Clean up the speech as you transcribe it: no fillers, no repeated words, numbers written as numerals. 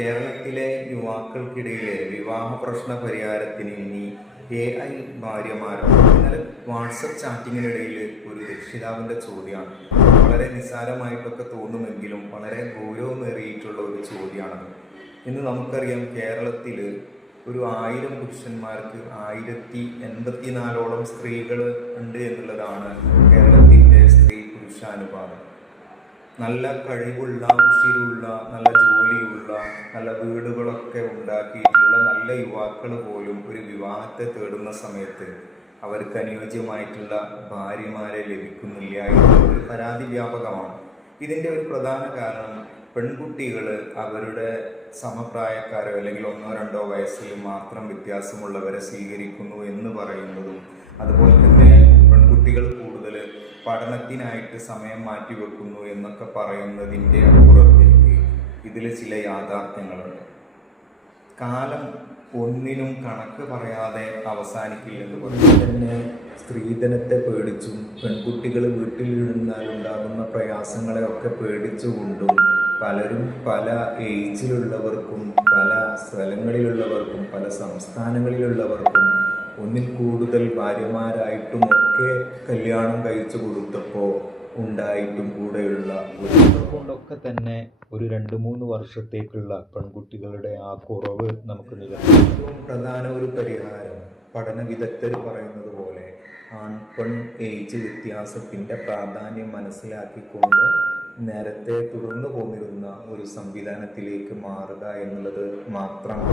കേരളത്തിലെ യുവാക്കൾക്കിടയിലെ വിവാഹ പ്രശ്ന പരിഹാരത്തിന് ഇനി AI ഭാര്യമാരോ എന്നാൽ വാട്സപ്പ് ചാറ്റിങ്ങിനിടയിൽ ഒരു രക്ഷിതാവിൻ്റെ ചോദ്യമാണ്. വളരെ നിസ്സാരമായിട്ടൊക്കെ തോന്നുമെങ്കിലും വളരെ ഗൗരവമേറിയിട്ടുള്ള ഒരു ചോദ്യമാണത്. ഇന്ന് നമുക്കറിയാം, കേരളത്തിൽ ഒരു 1000 പുരുഷന്മാർക്ക് 1084ഓളം സ്ത്രീകൾ ഉണ്ട് എന്നുള്ളതാണ് കേരളത്തിൻ്റെ സ്ത്രീ പുരുഷാനുപാതം. നല്ല കഴിവുള്ള, ഉഷിരുള്ള, നല്ല ജോലിയുള്ള, നല്ല വീടുകളൊക്കെ ഉണ്ടാക്കിയിട്ടുള്ള നല്ല യുവാക്കൾ പോലും ഒരു വിവാഹത്തെ തേടുന്ന സമയത്ത് അവർക്ക് അനുയോജ്യമായിട്ടുള്ള ഭാര്യമാരെ ലഭിക്കുന്നില്ല എന്നൊരു പരാതി വ്യാപകമാണ്. ഇതിൻ്റെ ഒരു പ്രധാന കാരണം പെൺകുട്ടികൾ അവരുടെ സമപ്രായക്കാരോ അല്ലെങ്കിൽ 1-2 വയസ്സിൽ മാത്രം വ്യത്യാസമുള്ളവരെ സ്വീകരിക്കുന്നു എന്ന് പറയുന്നതും, അതുപോലെ തന്നെ പെൺകുട്ടികൾ കൂടുതൽ പഠനത്തിനായിട്ട് സമയം മാറ്റിവെക്കുന്നു എന്നൊക്കെ പറയുന്നതിൻ്റെ അപ്പുറത്തേക്ക് ഇതിൽ ചില യാഥാർത്ഥ്യങ്ങളുണ്ട്. കാലം ഒന്നിനും കണക്ക് പറയാതെ അവസാനിക്കില്ലെന്ന് പറഞ്ഞു തന്നെ സ്ത്രീധനത്തെ പേടിച്ചും പെൺകുട്ടികൾ വീട്ടിലിരുന്നാലുണ്ടാകുന്ന പ്രയാസങ്ങളെ ഒക്കെ പേടിച്ചുകൊണ്ടും പലരും പല ഏജിലുള്ളവർക്കും, പല സ്ഥലങ്ങളിലുള്ളവർക്കും, പല സംസ്ഥാനങ്ങളിലുള്ളവർക്കും ഒന്നിൽ കൂടുതൽ ഭാര്യമാരായിട്ടും ഒക്കെ കല്യാണം കഴിച്ചു കൊടുത്തപ്പോൾ ഉണ്ടായിട്ടും കൂടെയുള്ള കൊണ്ടൊക്കെ തന്നെ ഒരു 2-3 വർഷത്തേക്കുള്ള പെൺകുട്ടികളുടെ ആ കുറവ് നമുക്ക് നികത്താം. ഏറ്റവും പ്രധാന ഒരു പരിഹാരം പഠന വിദഗ്ധർ പറയുന്നത് പോലെ ആൺ-പെൺ ഏജ് വ്യത്യാസത്തിൻ്റെ പ്രാധാന്യം മനസ്സിലാക്കിക്കൊണ്ട് നേരത്തെ തുടർന്നു പോന്നിരുന്ന ഒരു സംവിധാനത്തിലേക്ക് മാറുക എന്നുള്ളത് മാത്രമാണ്.